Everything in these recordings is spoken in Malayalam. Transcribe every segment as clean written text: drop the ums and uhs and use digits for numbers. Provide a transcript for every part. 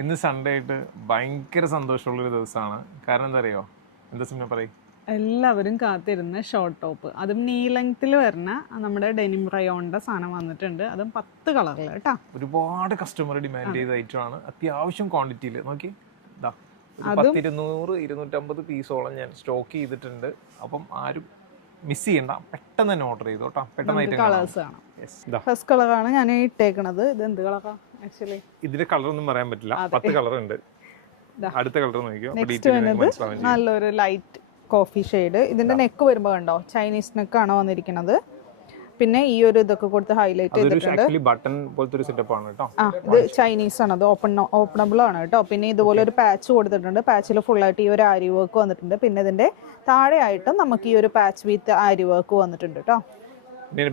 ഇന്ന് സൺഡേ ആയിട്ട് ഭയങ്കര സന്തോഷമുള്ളൊരു ദിവസമാണ്. കാരണം എന്താ അറിയോ? എന്താ സിനിമ പറയും? എല്ലാവരും കാത്തിരുന്ന ഷോർട്ട് ടോപ്പ്, അതും നീ ലെങ്ത്തിൽ വരുന്ന നമ്മുടെ ഡെനിം റയോണിന്റെ സാധനം വന്നിട്ടുണ്ട്. അതും 10 കളറിൽ കേട്ടോ. ഒരുപാട് കസ്റ്റമർ ഡിമാൻഡ് ചെയ്ത ഐറ്റമാണ്. അത്യാവശ്യം ക്വാണ്ടിറ്റിയിൽ നോക്കി. ഇതാ 250 പീസോളം ഞാൻ സ്റ്റോക്ക് ചെയ്തിട്ടുണ്ട്. അപ്പം ആരും മിസ് ചെയ്യണ്ട, പെട്ടെന്ന് തന്നെ ഓർഡർ ചെയ്തു കേട്ടോ. പെട്ടെന്ന് കളേഴ്സ് കാണാം. ഫസ്റ്റ് കളറാണ് ഞാൻ ഇട്ടേക്കണത്. ഇത് എന്ത് കളറാ ആക്ച്വലി? ഇതിന്റെ കളർ ഒന്നും പറയാൻ പറ്റില്ല. 10 കളർ ഉണ്ട്. അടുത്ത കളർ നോക്കിയോ. നല്ലൊരു ലൈറ്റ് കോഫി ഷെയ്ഡ്. ഇതിന്റെ നെക്ക് വരുമ്പോ കണ്ടോ, ചൈനീസ് നെക്ക് ആണ് വന്നിരിക്കുന്നത്. പിന്നെ ഈ ഒരു ഇതൊക്കെ കൊടുത്ത് ഹൈലൈറ്റ് ചെയ്തിട്ടുണ്ട്. ബട്ടൺ പോലത്തെ ഒരു സെറ്റപ്പ് ആണ് കേട്ടോ. ഇത് ചൈനീസ് ആണ്, അത് ഓപ്പണബിൾ ആണ് കേട്ടോ. പിന്നെ ഇതുപോലെ ഒരു പാച്ച് കൊടുത്തിട്ടുണ്ട്. പാച്ചിൽ ഫുൾ ആയിട്ട് ഈ ഒരു ആരി വർക്ക് വന്നിട്ടുണ്ട്. പിന്നെ ഇതിന്റെ താഴെ ആയിട്ടും നമുക്ക് ഈ ഒരു പാച്ച് വിത്ത് ആരി വർക്ക് വന്നിട്ടുണ്ട് കേട്ടോ.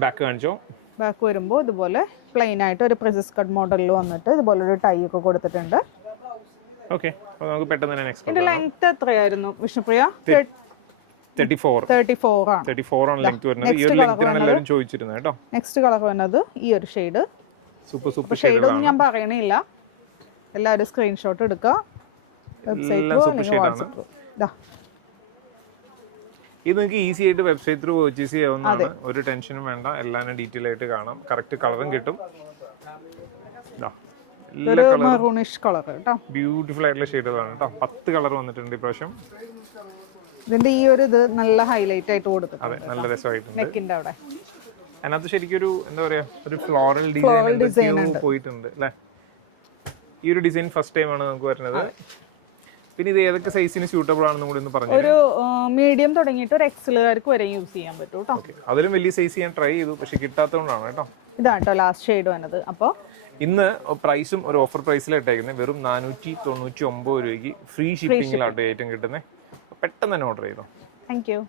ബാക്ക് കാണിച്ചോ. ബാക്ക് വരുമ്പോൾ ഇതുപോലെ പ്ലെയിൻ ആയിട്ട് ഒരു പ്രിൻസസ് കട്ട് മോഡലിൽ വന്നിട്ട് ഇതുപോലെ ഒരു ടൈ ഒക്കെ കൊടുത്തിട്ടുണ്ട്. ഇതിന്റെ ലെങ്ത് എത്രയായിരുന്നു വിഷ്ണുപ്രിയ? 34 ആണ് ലെങ്ത് വരുന്നത്. ഈ ഒരു ലെങ്തിനാണ് എല്ലാവരും ചോദിച്ചിരുന്നത് കേട്ടോ. നെക്സ്റ്റ് കളർ വരുന്നത് ഈ ഒരു ഷെയ്ഡ്. സൂപ്പർ ഷെയ്ഡ് ഒന്നും ഞാൻ പറയണില്ല, എല്ലാവരും സ്ക്രീൻഷോട്ട് എടുക്കുക. ഇത് നിങ്ങൾക്ക് ഈസി ആയിട്ട് വെബ്സൈറ്റ് ത്രൂ പർച്ചേസ് ചെയ്യാവുന്നതാണ്. ഒരു ടെൻഷനും വേണ്ട, എല്ലാം ഡീറ്റെയിൽ ആയിട്ട് കാണാം. കറക്റ്റ് കളറും കിട്ടും. ബ്യൂട്ടിഫുൾ ആയിട്ടുള്ള ഷെയ്ഡുകളാണ് കേട്ടോ. 10 കളർ വന്നിട്ടുണ്ട് ഇപ്രാവശ്യം. ഇതിന്റെ ഈ ഒരു ഇത് നല്ല ഹൈലൈറ്റ് ആയിട്ട് കൊടുത്തിട്ടുണ്ട്. അതെ, നല്ല രസമായിട്ടുണ്ട്. നെക്കിന്റെ അവിടെ അതിനകത്ത് ശരിക്കും ഒരു എന്താ പറയാ, ഒരു ഫ്ലോറൽ ഡിസൈൻ പോയിട്ടുണ്ട് അല്ലേ. ഈ ഒരു ഡിസൈൻ ഫസ്റ്റ് ടൈം ആണ് നമുക്ക് വരുന്നത്. പിന്നെ ഇത് ഏതൊക്കെ സൈസിന് സ്യൂട്ടബിൾ ആണെന്ന് കൂടി ഒന്ന് പറഞ്ഞു. ഒരു മീഡിയം തുടങ്ങിയിട്ട് ഒരു എക്സലുകാർക്ക് വരെ യൂസ് ചെയ്യാൻ പറ്റും കേട്ടോ. അതിലും വലിയ സൈസ് ഞാൻ ട്രൈ ചെയ്തു, പക്ഷെ കിട്ടാത്തതുകൊണ്ടാണ് കേട്ടോ. ഇതാണ് കേട്ടോ ലാസ്റ്റ് ഷെയ്ഡ് വന്നത്. അപ്പോൾ ഇന്ന് പ്രൈസും ഒരു ഓഫർ പ്രൈസിലിട്ടേക്കുന്നത് വെറും 499 രൂപയ്ക്ക് ഫ്രീ ഷിപ്പിംഗിലാട്ടോ ഏറ്റവും കിട്ടുന്നത്. പെട്ടെന്ന് തന്നെ ഓർഡർ ചെയ്തോ. Thank you.